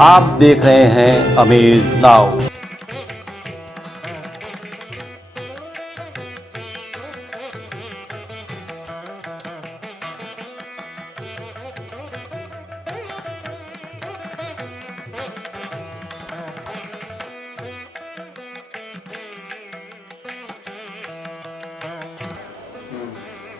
आप देख रहे हैं अमेज नाउ।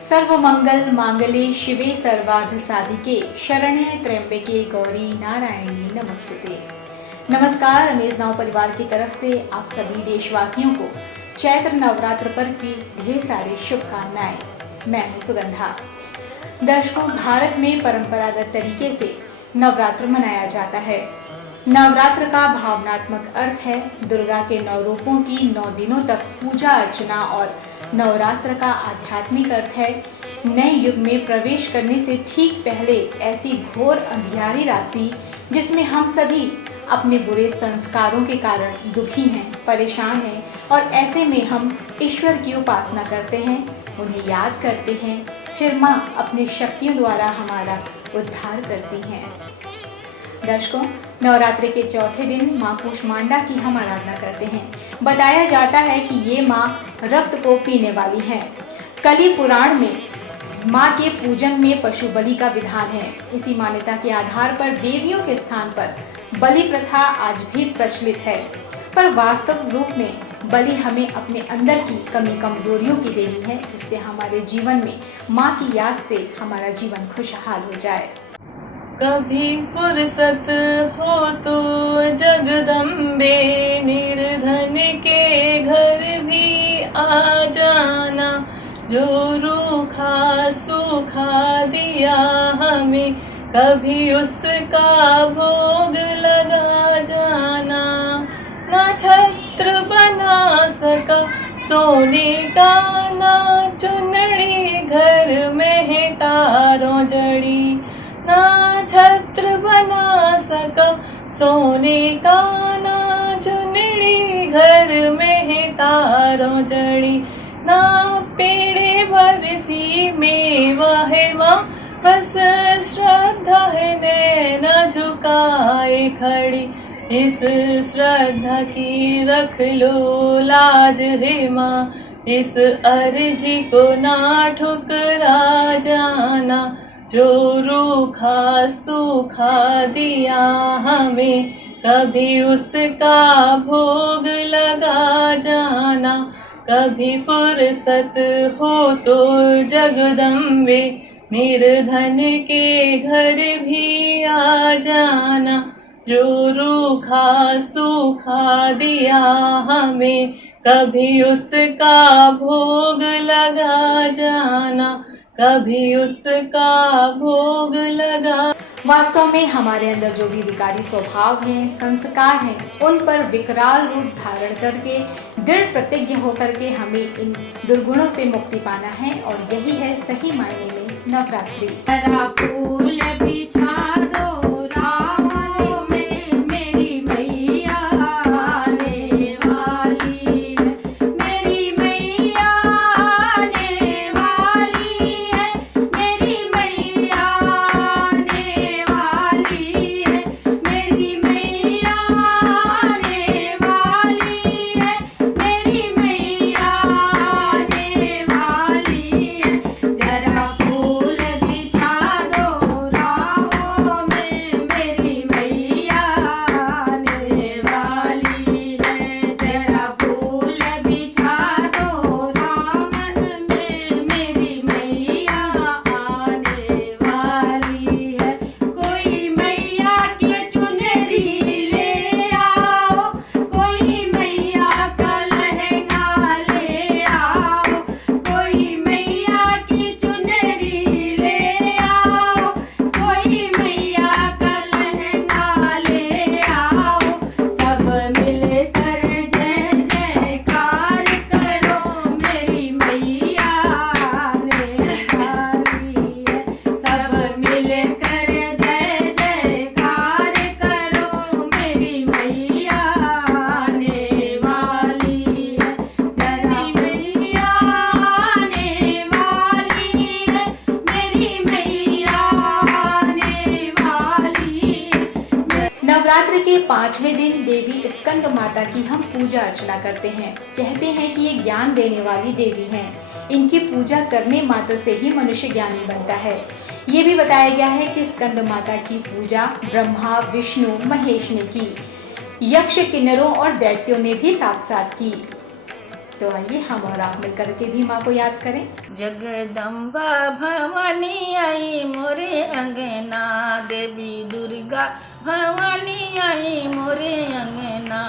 सर्वमंगल मांगल्ये शिवे सर्वार्थ साधिके शरण्ये त्र्यंबके गौरी नारायणी नमस्तुते। नमस्कार, अमेज नाउ परिवार की तरफ से आप सभी देशवासियों को चैत्र नवरात्र पर्व की ढेर सारी शुभकामनाएं। मैं हूं सुगंधा। दर्शकों, भारत में परंपरागत तरीके से नवरात्र मनाया जाता है। नवरात्र का भावनात्मक अर्थ है दुर्गा के 9 रूपों की 9 दिनों तक पूजा अर्चना, और नवरात्र का आध्यात्मिक अर्थ है नए युग में प्रवेश करने से ठीक पहले ऐसी घोर अंधियारी रात्रि जिसमें हम सभी अपने बुरे संस्कारों के कारण दुखी हैं, परेशान हैं, और ऐसे में हम ईश्वर की उपासना करते हैं, उन्हें याद करते हैं, फिर माँ अपनी शक्तियों द्वारा हमारा उद्धार करती हैं। दर्शकों, नवरात्रि के चौथे दिन माँ कूष्मांडा की हम आराधना करते हैं। बताया जाता है कि ये माँ रक्त को पीने वाली हैं। कली पुराण में माँ के पूजन में पशु बलि का विधान है। इसी मान्यता के आधार पर देवियों के स्थान पर बलि प्रथा आज भी प्रचलित है, पर वास्तव रूप में बलि हमें अपने अंदर की कमी कमजोरियों की देनी है, जिससे हमारे जीवन में माँ की याद से हमारा जीवन खुशहाल हो जाए। कभी फुर्सत हो तो जगदम्बे निर्धन के घर भी आ जाना, जो रूखा सूखा दिया हमें कभी उसका भोग लगा जाना। ना छत्र बना सका सोने का, ना चुनड़ी घर में है तारों जड़ी, ना छत्र बना सका सोने का, ना चुनड़ी घर में है तारों जड़ी, ना पेड़े बर्फी मेवा है माँ, बस श्रद्धा है नैना झुकाए खड़ी। इस श्रद्धा की रख लो लाज है माँ, इस अर्जी को ना ठुकरा जाना, जो रूखा सूखा दिया हमें कभी उसका भोग लगा जाना। कभी फुर्सत हो तो जगदम्बे निर्धन के घर भी आ जाना, जो रूखा सूखा दिया हमें कभी उसका भोग लगा जाना, कभी उसका भोग लगा। वास्तव में हमारे अंदर जो भी विकारी स्वभाव हैं, संस्कार हैं, उन पर विकराल रूप धारण करके दृढ़ प्रतिज्ञ होकर के हमें इन दुर्गुणों से मुक्ति पाना है, और यही है सही मायने में नवरात्रि। फूल बिछा दो राहों में, मेरी मैया आने वाली है, मेरी मैया आने वाली है, मेरी मैया आने वाली है, मेरी मैया आने वाली है, मेरी मैया आने वाली है। जरा फूल बिछा दो नवरात्र के 5वें दिन देवी स्कंद माता की हम पूजा अर्चना करते हैं। कहते हैं कि ये ज्ञान देने वाली देवी हैं। इनकी पूजा करने मात्र से ही मनुष्य ज्ञानी बनता है। ये भी बताया गया है कि स्कंद माता की पूजा ब्रह्मा, विष्णु, महेश ने की, यक्ष, किन्नरों और दैत्यों ने भी साथ साथ की। तो आइए हम और आप मिलकर के भी माँ को याद करें। जगदम्बा भवानी आई मोरे अंगना, देवी दुर्गा भवानी आई मोरे अंगना,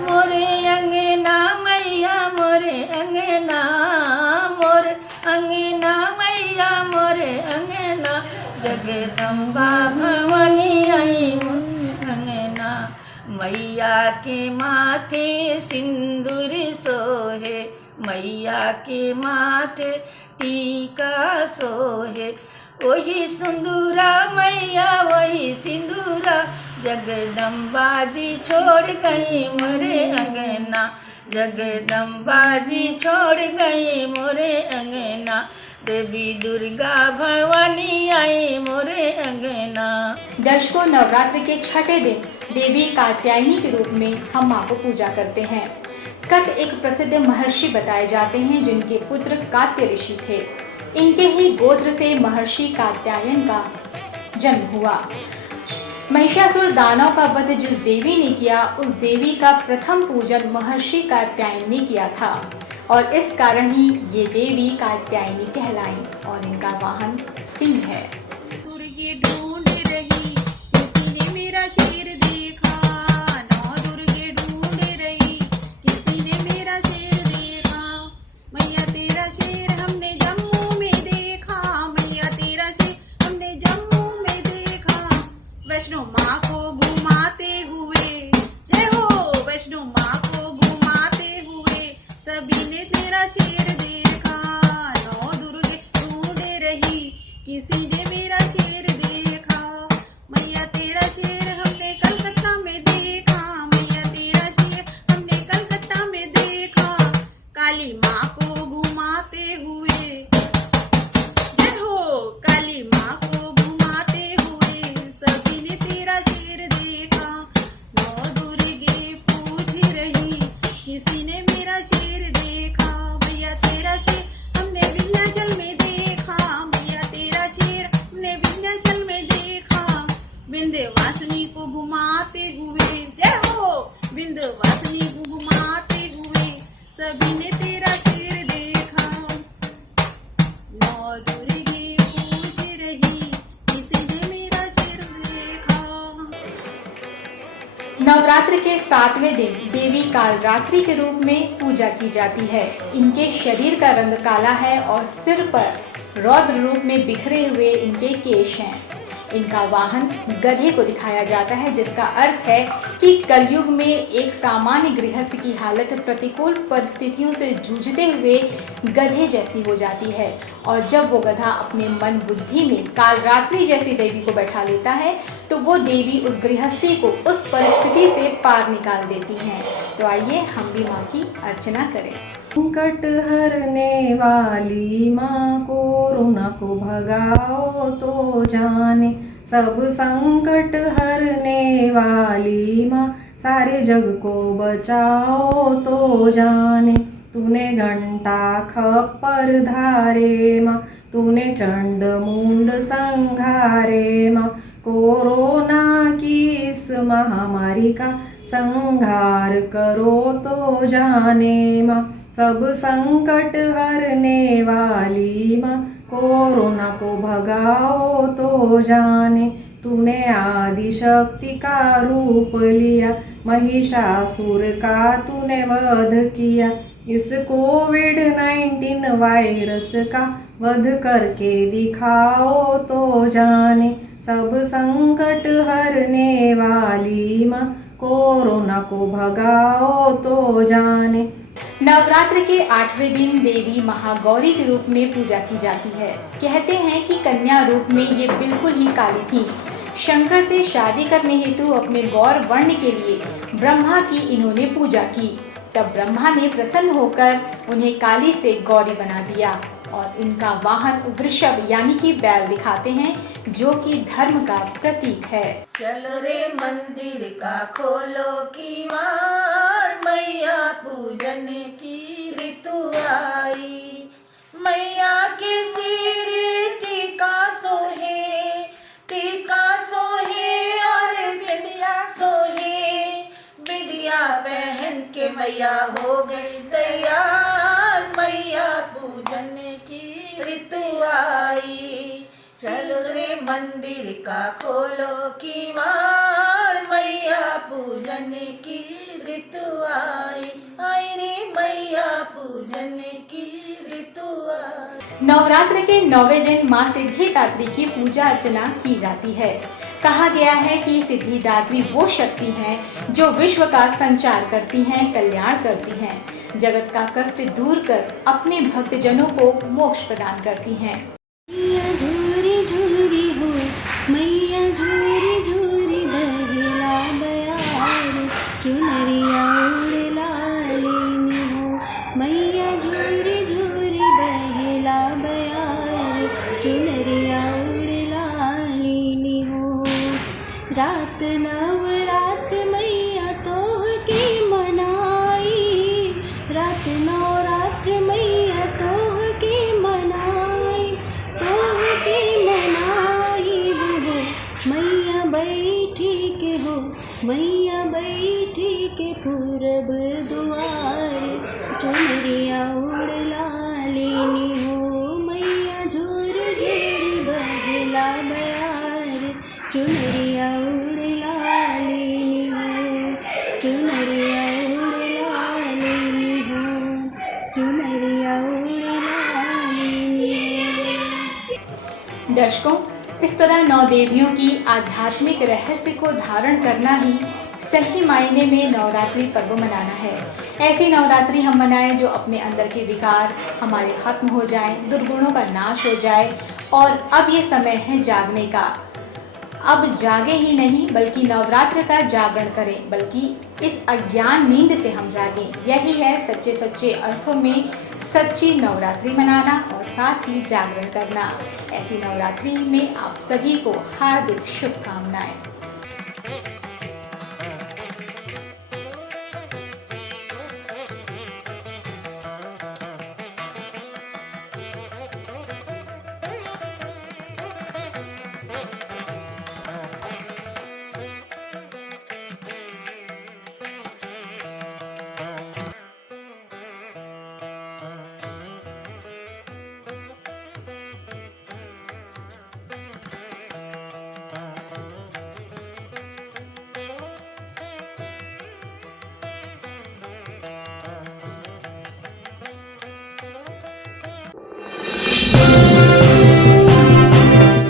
मोरे अंगना मैया मोरे अंगना, मोरे अंगना मैया मोरे अंगना, जगदम्बा भवानी आई मोरे अंगना। मैया के माथे सिंदूर सोहे, मैया के माथे टीका सोहे, वही सिंदूरा मैया वही सिंदूरा, जगदम्बा जी छोड़ गई मोरे अंगना, जगदम्बा जी छोड़ गई मोरे अंगना, देवी दुर्गा भवानी आई मोरे अंगना। दर्शकों, नवरात्र के छठे दिन देवी कात्यायनी के रूप में हम माँ को पूजा करते हैं। कत एक प्रसिद्ध महर्षि बताए जाते हैं जिनके पुत्र कात्य ऋषि थे। इनके ही गोत्र से महर्षि कात्यायन का जन्म हुआ। महिषासुर दानव का वध जिस देवी ने किया, उस देवी का प्रथम पूजन महर्षि कात्यायन ने किया था और इस कारण ही ये देवी कात्यायनी कहलाई और इनका वाहन सिंह है। दुर्गे ढूंढ रही, किसी ने मेरा शेर देखा, नौ दुर्गे ढूंढ रही, किसी ने मेरा शेर देखा, मैया तेरा शेर हमने जम्मू में देखा, मैया तेरा शेर हमने जम्मू में देखा, वैष्णो माँ को घुमाते हुए, जय हो वैष्णो माँ को घुमाते हुए, सभी ने तेरा शेर देखा, नौ दुर्गे ढूंढ रही, किसी ने मेरा शेर देखा, मैया तेरा शेर हमने कलकत्ता में देखा, मैया तेरा शेर हमने कलकत्ता में देखा, काली माँ को घुमाते हुए, जय हो काली माँ को घुमाते हुए, सभी ने तेरा शेर देखा, नौ दुर्गे पूछ रही, किसी ने मेरा शेर देखा, मैया तेरा शेर हमने विंध्याचल में देखा, मैया तेरा शेर हमने विंध्याचल में देखा, विंध्यवासिनी को घुमाते हुए, जय हो विंध्यवासिनी को घुमाते हुए, सभी ने तेरा शेर देखा, नौ दुर्गे पूछ रही, किसी ने मेरा शेर देखा। नवरात्र के 7वें दिन देवी कालरात्रि के रूप में पूजा की जाती है। इनके शरीर का रंग काला है और सिर पर रौद्र रूप में बिखरे हुए इनके केश हैं। इनका वाहन गधे को दिखाया जाता है, जिसका अर्थ है कि कलयुग में एक सामान्य गृहस्थ की हालत प्रतिकूल परिस्थितियों से जूझते हुए गधे जैसी हो जाती है और जब वो गधा अपने मन बुद्धि में कालरात्रि जैसी देवी को बैठा लेता है तो वो देवी उस गृहस्थी को उस परिस्थिति से पार निकाल देती हैं। तो आइए हम भी माँ की अर्चना करें। संकट हरने वाली माँ, कोरोना को भगाओ तो जाने, सब संकट हरने वाली माँ, सारे जग को बचाओ तो जाने, तूने घंटा खप्पर धारे माँ, तूने चंड मुंड संघारे माँ, कोरोना की इस महामारी का संहार करो तो जाने माँ, सब संकट हरने वाली माँ, कोरोना को भगाओ तो जाने, तूने आदि शक्ति का रूप लिया, महिषासुर का तूने वध किया, इस कोविड-19 वायरस का वध करके दिखाओ तो जाने, सब संकट हरने वाली माँ, कोरोना को भगाओ तो जाने। नवरात्र के 8वें दिन देवी महागौरी के रूप में पूजा की जाती है। कहते हैं कि कन्या रूप में ये बिल्कुल ही काली थी। शंकर से शादी करने हेतु अपने गौर वर्ण के लिए ब्रह्मा की इन्होंने पूजा की। तब ब्रह्मा ने प्रसन्न होकर उन्हें काली से गौरी बना दिया और इनका वाहन वृषभ यानी कि बैल दिखाते हैं, जो कि धर्म का प्रतीक है। चल रे मंदिर का खोलो किवाड़, मैया पूजन की ऋतु आई। मैया के सिर टीका सोहे और सिंधिया सोहे, विद्या बहन के मैया हो गई तैयार, मैया पूजन की ऋतु आई। चलो रे मंदिर का खोलो किवाड़, मैया पूजन की ऋतु आई। आई रे मैया पूजन की ऋतु आई। नवरात्र के 9वें दिन माँ सिद्धिदात्री की पूजा अर्चना की जाती है। कहा गया है कि सिद्धिदात्री वो शक्ति हैं जो विश्व का संचार करती हैं, कल्याण करती हैं, जगत का कष्ट दूर कर अपने भक्तजनों को मोक्ष प्रदान करती हैं। मैया झूरी झूरी हो, मैया झूरी झूरी बहेला बयार, चुनरिया उड़ला लेनी हो। मैया झूरी झूरी बहेला बयार, चुनरिया उड़ला लेनी हो। रात नवरात्र मैया तोह की मनाई, रात नवरात्र मैया तोह की मनाई, तोह की मनाई हो। मैया बैठी के हो, मैया बैठी के पूरब दुआर, चुनरिया उड़ला लेनी हो। मैया झूर झूर बहेला बयार, चुनरिया उड़ला लेनी हो, चुनरिया उड़ला लेनी हो, चुनरिया उड़ला लेनी हो। दर्शकों, इस तरह 9 देवियों की आध्यात्मिक रहस्य को धारण करना ही सही मायने में नवरात्रि पर्व मनाना है। ऐसी नवरात्रि हम मनाएं जो अपने अंदर के विकार हमारे खत्म हो जाएं, दुर्गुणों का नाश हो जाए। और अब ये समय है जागने का। अब जागे ही नहीं बल्कि नवरात्र का जागरण करें, बल्कि इस अज्ञान नींद से हम जागें। यही है सच्चे अर्थों में सच्ची नवरात्रि मनाना और साथ ही जागरण करना। ऐसी नवरात्रि में आप सभी को हार्दिक शुभकामनाएं।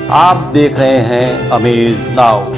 आप देख रहे हैं अमेज नाउ।